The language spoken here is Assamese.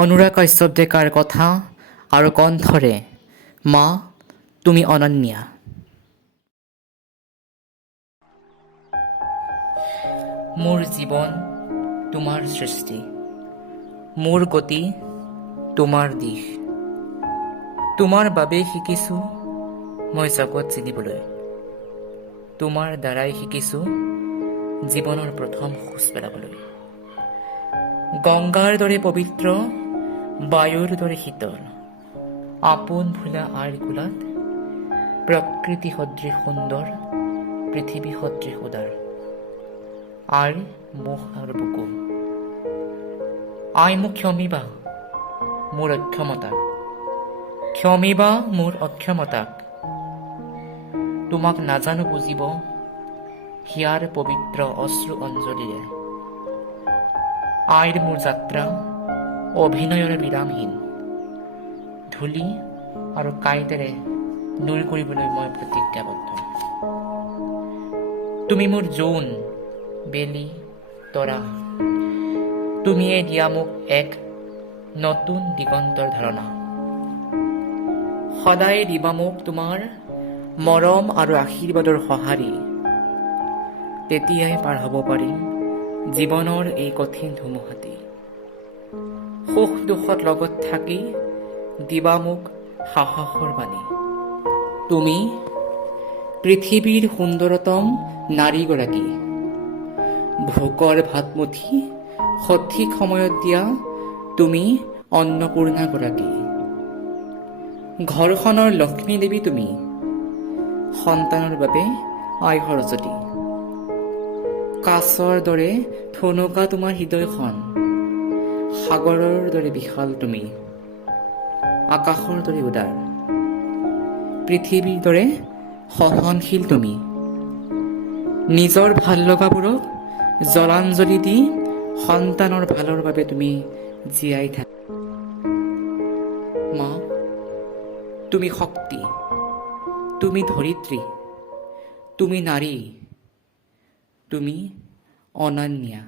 অনুৰাগ কাশ্যপ ডেকাৰ কথা আৰু কণ্ঠৰে মা তুমি অনন্যা। মোৰ জীৱন তোমাৰ সৃষ্টি, মোৰ গতি তোমাৰ দিশ। তোমাৰ বাবে শিকিছোঁ মই জগত চিনিবলৈ, তোমাৰ দ্বাৰাই শিকিছোঁ জীৱনৰ প্ৰথম খোজ পেলাবলৈ। গংগাৰ দৰে পবিত্ৰ, বায়ুৰ দৰে শীতল, আপোন ভোলা আইৰ কোলাত প্ৰকৃতি সদৃশ সুন্দৰ, পৃথিৱী সদৃশ উদাৰ। আইৰ মুখ আৰু বুকু, আই মোক ক্ষমিবা মোৰ অক্ষমতাক, ক্ষমিবা মোৰ অক্ষমতাক। তোমাক নাজানো বুজিব হিয়াৰ পবিত্ৰ অশ্ৰু অঞ্জলিৰে। আইৰ মোৰ যাত্ৰা অভিনয়ৰে বিৰামহীন, ধূলি আৰু কাঁইটেৰে নুৰ কৰিবলৈ মই প্ৰতিজ্ঞাবদ্ধ। তুমি মোৰ জোন, বেলি, তৰা, তুমিয়ে দিয়া মোক এক নতুন দিগন্তৰ ধাৰণা। সদায় দিবা মোক তোমাৰ মৰম আৰু আশীৰ্বাদৰ সঁহাৰি, তেতিয়াই পাৰ হ'ব পাৰিম জীৱনৰ এই কঠিন ধুমুহাটি। সুখ দুখত লগত থাকি দিবা মোক সাহসৰ বাণী। তুমি পৃথিৱীৰ সুন্দৰতম নাৰীগৰাকী, ভোকৰ ভাতমুঠি সঠিক সময়ত দিয়া তুমি অন্নপূৰ্ণাগৰাকী। ঘৰখনৰ লক্ষ্মী দেৱী তুমি, সন্তানৰ বাবে আই সৰস্বতী। কাছৰ দৰে ঠুনুকা তোমাৰ হৃদয়খন, সাগৰৰ দৰে বিশাল তুমি, আকাশৰ দৰে উদাৰ, পৃথিৱীৰ দৰে সহনশীল তুমি। নিজৰ ভাল লগাবোৰক জলাঞ্জলি দি সন্তানৰ ভালৰ বাবে তুমি জীয়াই থাকা। মা তুমি শক্তি, তুমি ধৰিত্ৰী, তুমি নাৰী, তুমি অনন্যা।